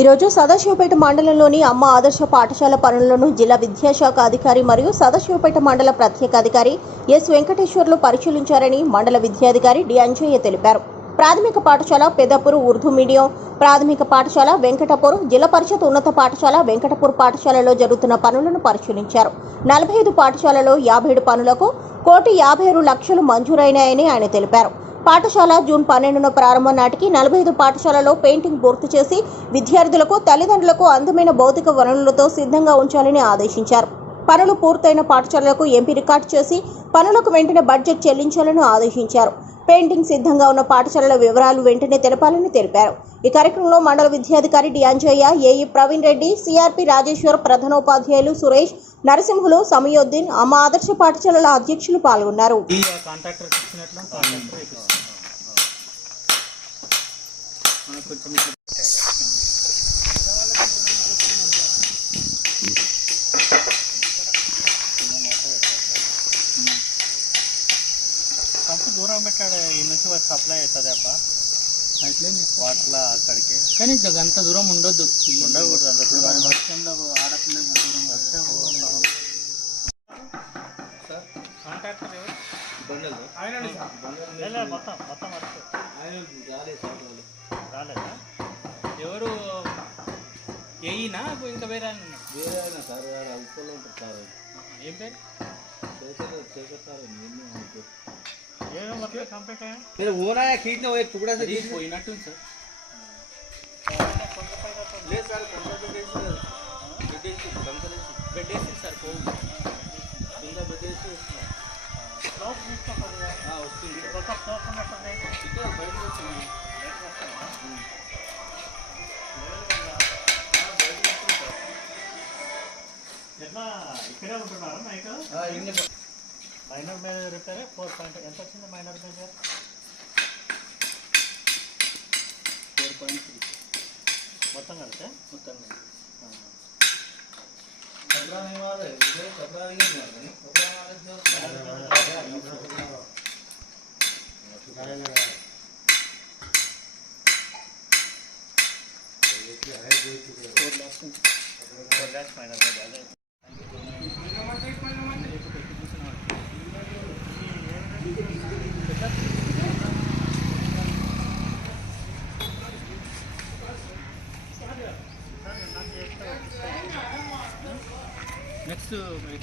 ఈరోజు సదాశివపేట మండలంలోని అమ్మ ఆదర్శ పాఠశాల పనులను జిల్లా విద్యాశాఖ అధికారి మరియు సదాశివపేట మండల ప్రత్యేక అధికారి ఎస్ వెంకటేశ్వర్లు పరిశీలించారని మండల విద్యాధికారి డి అంజయ్య తెలిపారు. ప్రాథమిక పాఠశాల పెద్దపూర్ ఉర్దూ మీడియం ప్రాథమిక పాఠశాల వెంకటపూర్ జిల్లా పరిషత్ ఉన్నత పాఠశాల వెంకటపూర్ పాఠశాలలో జరుగుతున్న పనులను పరిశీలించారు. నలభై ఐదు పాఠశాలలో యాభై ఏడు పనులకు కోటి యాభై ఆరు లక్షలు మంజూరైనాయని ఆయన తెలిపారు. పాఠశాల జూన్ పన్నెండున ప్రారంభం నాటికి నలభై ఐదు పాఠశాలలో పెయింటింగ్ పూర్తి చేసి విద్యార్థులకు తల్లిదండ్రులకు అందమైన భౌతిక వనరులతో సిద్ధంగా ఉంచాలని ఆదేశించారు. పనులు పూర్తయిన పాఠశాలలకు ఎంపీ రికార్డు చేసి పనులకు వెంటనే బడ్జెట్ చెల్లించాలని ఆదేశించారు. పెయింటింగ్ సిద్ధంగా ఉన్న పాఠశాలల వివరాలు వెంటనే తెలపాలని తెలిపారు. ఈ కార్యక్రమంలో మండల విద్యాధికారి D. Anjaiah AE Praveen Reddy CRP Rajeshwar ప్రధానోపాధ్యాయులు సురేష్ నరసింహులు సమయోద్దీన్ అమ్మ ఆదర్శ పాఠశాలల అధ్యక్షులు పాల్గొన్నారు. కొంచెం పంపు దూరం పెట్టాడు ఈ నుంచి సప్లై అవుతుంది అబ్బ. వాటర్లో అక్కడికి. కానీ అంత దూరం ఉండొద్దు. ఉండకూడదు అంత దూరం వర్షంలో దూరం వర్షం కాంట్రాక్టర్ ఎవరు? లే, లే, మొత్తం మొత్తం వర్క్. రాలేదా ఎవరు? ఏయినా ఇంకా వేరే ఆయన ఉన్నాడా? ఏం పేరు? ఏమో వర్క్ కంప్లీట్ అయ్యా मेरा हो रहा है खींचना वो एक टुकड़ा से అది खींच పోయినట్టుంది సార్ ले सर कंप्यूटर पे बेटेसी बेटेसी పెట్టేసి సార్ పోవు కింద పెట్టేసి స్లోప్ చూసుకో కొద్దిగా. ఆ, వస్తుంది ఇది కొత్త స్లోప్ ఉన్నట్టుంది. ఇక్కడ బయట వస్తుంది లేట్ వస్తుందా? ఎట్లా ఇక్కడే ఉంటున్నారా night minor major repair four point ఎంత వచ్చింది minor major four point three మొత్తం కలిస్తే మొత్తం कपड़ा नहीं मार रहे मुझे कपड़ा नहीं मार रहे कपड़ा मारने से four lakhs four lakhs minor major Next to my